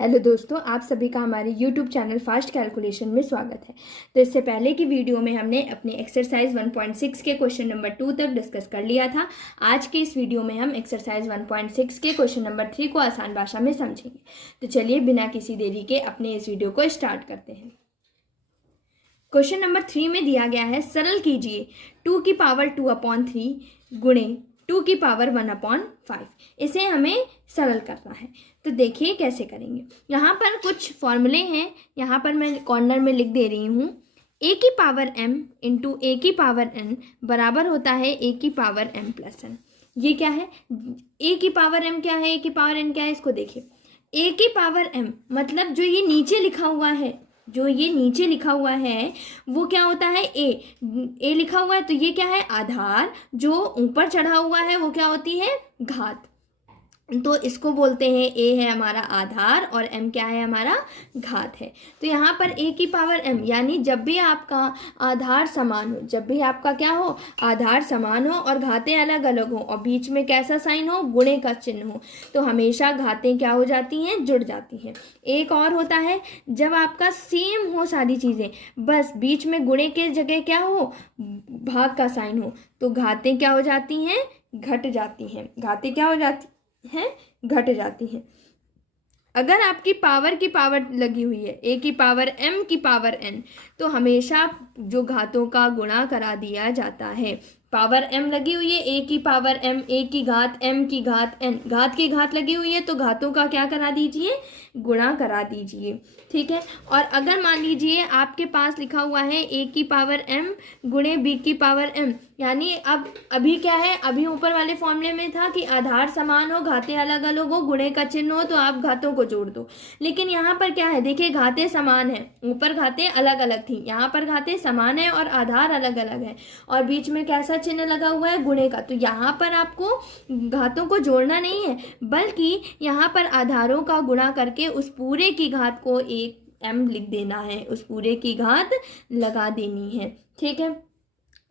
Hello दोस्तों, आप सभी का हमारे YouTube चैनल फास्ट कैलकुलेशन में स्वागत है। तो इससे पहले की वीडियो में हमने अपने एक्सरसाइज 1.6 के क्वेश्चन नंबर 2 तक डिस्कस कर लिया था। आज के इस वीडियो में हम एक्सरसाइज 1.6 के क्वेश्चन नंबर 3 को आसान भाषा में समझेंगे। तो चलिए बिना किसी देरी के अपने इस वीडियो को स्टार्ट करते हैं। क्वेश्चन नंबर 3 में दिया गया है, सरल कीजिए 2 की पावर 2/3 गुणे 2 की पावर 1/5। इसे हमें सरल करना है। तो देखिए कैसे करेंगे। यहाँ पर कुछ फॉर्मूले हैं, यहाँ पर मैं कॉर्नर में लिख दे रही हूँ। a की पावर m इंटू a की पावर n बराबर होता है a की पावर m प्लस n। ये क्या है? a की पावर m क्या है, a की पावर n क्या है, इसको देखिए। a की पावर m मतलब जो ये नीचे लिखा हुआ है वो क्या होता है? a लिखा हुआ है, तो ये क्या है? आधार। जो ऊपर चढ़ा हुआ है वो क्या होती है? घात। तो इसको बोलते हैं a है हमारा आधार और m क्या है? हमारा घात है। तो यहाँ पर a की पावर m यानी जब भी आपका आधार समान हो, जब भी आपका क्या हो? आधार समान हो और घातें अलग अलग हो और बीच में कैसा साइन हो? गुणे का चिन्ह हो, तो हमेशा घातें क्या हो जाती हैं? जुड़ जाती हैं। एक और होता है, जब आपका सेम हो सारी चीज़ें, बस बीच में गुणे के जगह क्या हो? भाग का साइन हो, तो घातें क्या हो जाती हैं? घट जाती हैं। घातें क्या हो जाती हैं? घट जाती हैं। अगर आपकी पावर की पावर लगी हुई है a की पावर m की पावर n, तो हमेशा जो घातों का गुणा करा दिया जाता है। पावर m लगी हुई है, a की पावर m, a की घात m की घात n, घात की घात लगी हुई है, तो घातों का क्या करा दीजिए? गुणा करा दीजिए। ठीक है। और अगर मान लीजिए आपके पास लिखा हुआ है a की पावर m गुणे b की पावर m, यानी अब अभी क्या है? अभी ऊपर वाले फॉर्मूले में था कि आधार समान हो, घातें अलग अलग हो, गुणे का चिन्ह हो, तो आप घातों को जोड़ दो। लेकिन यहाँ पर क्या है? देखिए, घातें समान है, ऊपर घातें अलग अलग थी, यहाँ पर घातें समान है और आधार अलग अलग है और बीच में कैसा चिन्ह लगा हुआ है? गुणे का। तो यहाँ पर आपको घातों को जोड़ना नहीं है, बल्कि यहाँ पर आधारों का गुणा करके उस पूरे की घात को एक m लिख देना है, उस पूरे की घात लगा देनी है। ठीक है,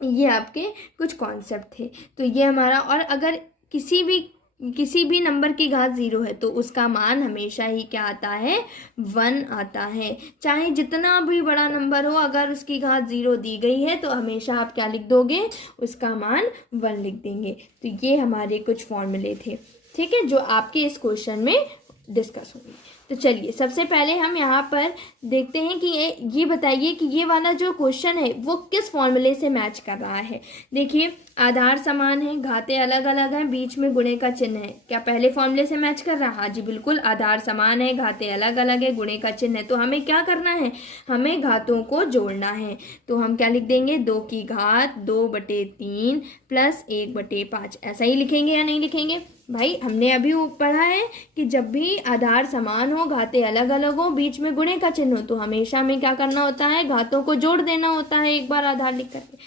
ये आपके कुछ कॉन्सेप्ट थे। तो ये हमारा, और अगर किसी भी नंबर की घात 0 है तो उसका मान हमेशा ही क्या आता है? 1 आता है। चाहे जितना भी बड़ा नंबर हो, अगर उसकी घात 0 दी गई है तो हमेशा आप क्या लिख दोगे? उसका मान 1 लिख देंगे। तो ये हमारे कुछ फॉर्मूले थे, ठीक है, जो आपके इस क्वेश्चन में डिस्कस होंगे। तो चलिए सबसे पहले हम यहाँ पर देखते हैं कि ये बताइए कि ये वाला जो क्वेश्चन है वो किस फॉर्मूले से मैच कर रहा है। देखिए, आधार समान है, घातें अलग अलग हैं, बीच में गुणे का चिन्ह है। क्या पहले फॉर्मूले से मैच कर रहा है? हाँ जी बिल्कुल। आधार समान है, घातें अलग अलग है, गुणे का चिन्ह है, तो हमें क्या करना है? हमें घातों को जोड़ना है। तो हम क्या लिख देंगे? 2 की घात 2/3 प्लस 1/5। ऐसा ही लिखेंगे या नहीं लिखेंगे? भाई हमने अभी पढ़ा है कि जब भी आधार समान हो, घातें अलग अलग हो, बीच में गुणे का चिन्ह हो, तो हमेशा हमें क्या करना होता है? घातों को जोड़ देना होता है एक बार आधार लिख करके।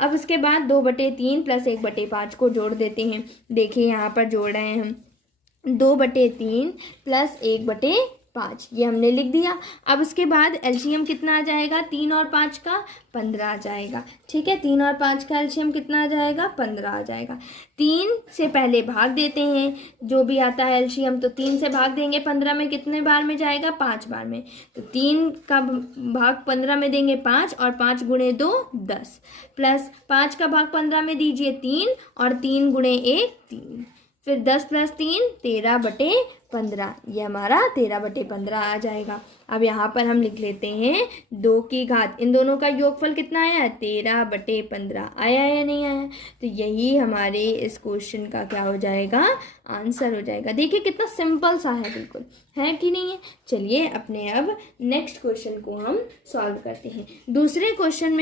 अब उसके बाद 2/3 प्लस 1/5 को जोड़ देते हैं। देखिए यहाँ पर जोड़ रहे हैं हम 2/3 प्लस 1/5, ये हमने लिख दिया। अब उसके बाद एलसीएम कितना आ जाएगा? 3 और 5 का 15 आ जाएगा। ठीक है, 3 और 5 का एलसीएम कितना आ जाएगा? 15 आ जाएगा। 3 से पहले भाग देते हैं, जो भी आता है एलसीएम, तो 3 से भाग देंगे 15 में, कितने बार में जाएगा? 5 बार में। तो 3 का भाग 15 में देंगे 5, और 5 गुणे 2 10, प्लस 5 का भाग 15 में दीजिए 3, और 3 गुणे 1 3, फिर 10 प्लस 3 13/15, ये हमारा 13/15 आ जाएगा। अब यहाँ पर हम लिख लेते हैं 2 की घात, इन दोनों का योगफल कितना आया? 13/15 आया या नहीं आया? तो यही हमारे इस क्वेश्चन का क्या हो जाएगा? आंसर हो जाएगा। देखिए कितना सिंपल सा है, बिल्कुल है कि नहीं है। चलिए अपने अब नेक्स्ट क्वेश्चन को हम सॉल्व करते हैं। दूसरे क्वेश्चन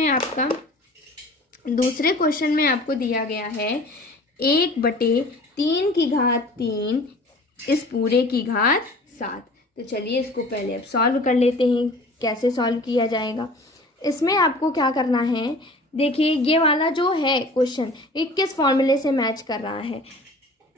में आपको दिया गया है 1/3 की घात 3 इस पूरे की घात 7। तो चलिए इसको पहले अब सॉल्व कर लेते हैं। कैसे सॉल्व किया जाएगा? इसमें आपको क्या करना है? देखिए ये वाला जो है क्वेश्चन, ये किस फॉर्मूले से मैच कर रहा है?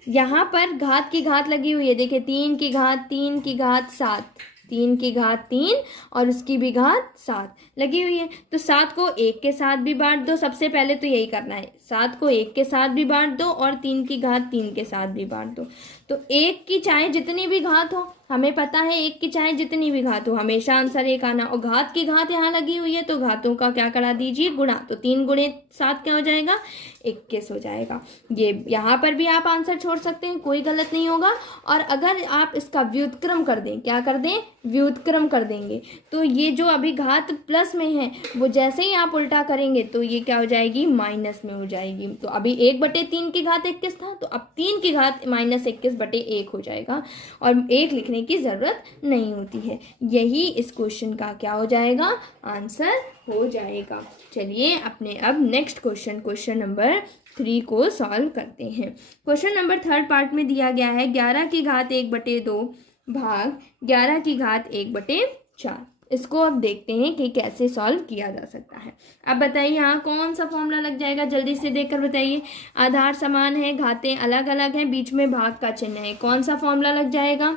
यहाँ पर घात की घात लगी हुई है। देखिए 3 की घात 3 की घात 7, 3 की घात 3 और उसकी भी घात 7 लगी हुई है। तो 7 को 1 के साथ भी बांट दो। सबसे पहले तो यही करना है, 7 को 1 के साथ भी बांट दो और 3 की घात 3 के साथ भी बांट दो। तो 1 की चाहे जितनी भी घात हो, हमें पता है 1 की चाहे जितनी भी घात हो हमेशा आंसर 1 आना। और घात की घात यहाँ लगी हुई है तो घातों का क्या करा दीजिए, गुणा। तो 3 गुणे 7 क्या हो जाएगा, 21 हो जाएगा। ये यहाँ पर भी आप आंसर छोड़ सकते हैं, कोई गलत नहीं होगा। और अगर आप इसका व्युत्क्रम कर दें, क्या कर दें, व्युत्क्रम कर देंगे, तो ये जो अभी घात प्लस में है वो जैसे ही आप उल्टा करेंगे तो ये क्या हो जाएगी, माइनस में हो जाएगी। तो अभी 1/3 की घात 21 था, तो अब 3 की घात -21/1 हो जाएगा और 1 लिखने की ज़रूरत नहीं होती है। यही इस क्वेश्चन का क्या हो जाएगा, आंसर हो जाएगा। चलिए अपने अब नेक्स्ट क्वेश्चन नंबर 3 को सॉल्व करते हैं। क्वेश्चन नंबर 3 पार्ट में दिया गया है 11 की घात 1/2 भाग 11 की घात 1/4। इसको अब देखते हैं कि कैसे सॉल्व किया जा सकता है। अब बताइए यहाँ कौन सा फॉर्मूला लग जाएगा, जल्दी से देखकर बताइए। आधार समान है, घातें अलग अलग हैं, बीच में भाग का चिन्ह है, कौन सा फॉर्मूला लग जाएगा,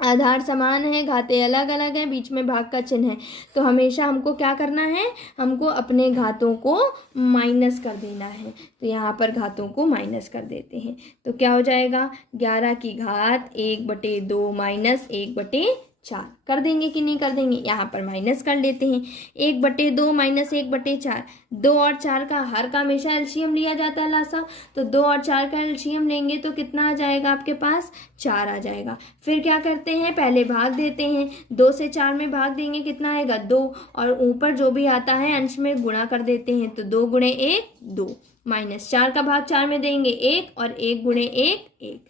आधार समान है, घातें अलग अलग हैं, बीच में भाग का चिन्ह है। तो हमेशा हमको क्या करना है, हमको अपने घातों को माइनस कर देना है। तो यहाँ पर घातों को माइनस कर देते हैं तो क्या हो जाएगा, 11 की घात 1/2 माइनस 1/4 कर देंगे कि नहीं कर देंगे, यहाँ पर माइनस कर लेते हैं। 1/2 माइनस 1/4, 2 और 4 का हर का हमेशा एलसीएम लिया जाता है लासा, तो 2 और 4 का एलसीएम लेंगे तो कितना आ जाएगा आपके पास, 4 आ जाएगा। फिर क्या करते हैं, पहले भाग देते हैं, 2 से 4 में भाग देंगे कितना आएगा, 2, और ऊपर जो भी आता है अंश में गुणा कर देते हैं, तो 2 गुणे 1 2, माइनस 4 का भाग 4 में देंगे 1, और 1 गुणे 1 1,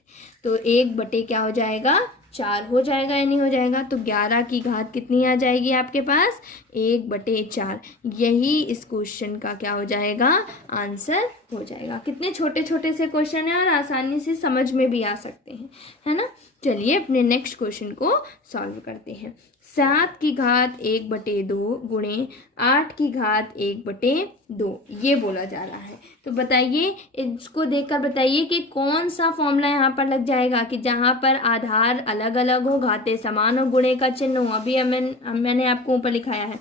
तो 1 क्या हो जाएगा, 4 हो जाएगा या नहीं हो जाएगा। तो 11 की घात कितनी आ जाएगी आपके पास, 1/4। यही इस क्वेश्चन का क्या हो जाएगा, आंसर हो जाएगा। कितने छोटे छोटे से क्वेश्चन हैं और आसानी से समझ में भी आ सकते हैं, है ना। चलिए अपने नेक्स्ट क्वेश्चन को सॉल्व करते हैं। 7 की घात 1/2 गुणे 8 की घात 1/2 ये बोला जा रहा है। तो बताइए, इसको देखकर बताइए कि कौन सा फॉर्मूला यहाँ पर लग जाएगा कि जहाँ पर आधार अलग अलग हो, घातें समान हो, गुणे का चिन्ह हो। अभी मैंने आपको ऊपर लिखाया है,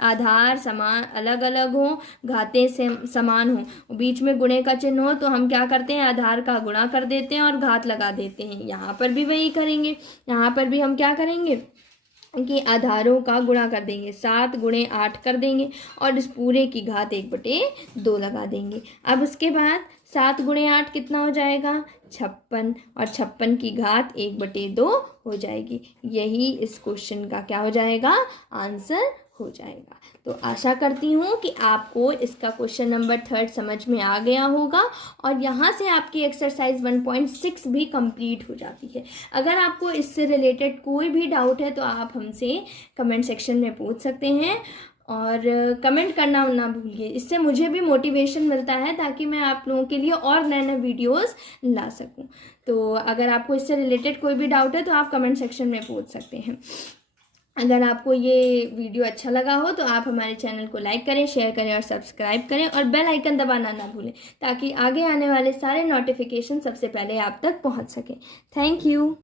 आधार समान अलग अलग हो, घातें से समान हो, बीच में गुणे का चिन्ह हो, तो हम क्या करते हैं, आधार का गुणा कर देते हैं और घात लगा देते हैं। यहाँ पर भी वही करेंगे, यहाँ पर भी हम क्या करेंगे कि आधारों का गुणा कर देंगे, 7 गुणे 8 कर देंगे और इस पूरे की घात 1/2 लगा देंगे। अब उसके बाद 7 गुणे 8 कितना हो जाएगा, 56, और 56 की घात 1/2 हो जाएगी। यही इस क्वेश्चन का क्या हो जाएगा, आंसर हो जाएगा। तो आशा करती हूँ कि आपको इसका क्वेश्चन नंबर 3 समझ में आ गया होगा और यहाँ से आपकी एक्सरसाइज 1.6 भी कंप्लीट हो जाती है। अगर आपको इससे रिलेटेड कोई भी डाउट है तो आप हमसे कमेंट सेक्शन में पूछ सकते हैं और कमेंट करना ना भूलिए, इससे मुझे भी मोटिवेशन मिलता है ताकि मैं आप लोगों के लिए और नए नए वीडियोस ला सकूं। तो अगर आपको इससे रिलेटेड कोई भी डाउट है तो आप कमेंट सेक्शन में पूछ सकते हैं। अगर आपको ये वीडियो अच्छा लगा हो तो आप हमारे चैनल को लाइक करें, शेयर करें और सब्सक्राइब करें और बेल आइकन दबाना ना भूलें ताकि आगे आने वाले सारे नोटिफिकेशन सबसे पहले आप तक पहुंच सकें। Thank you.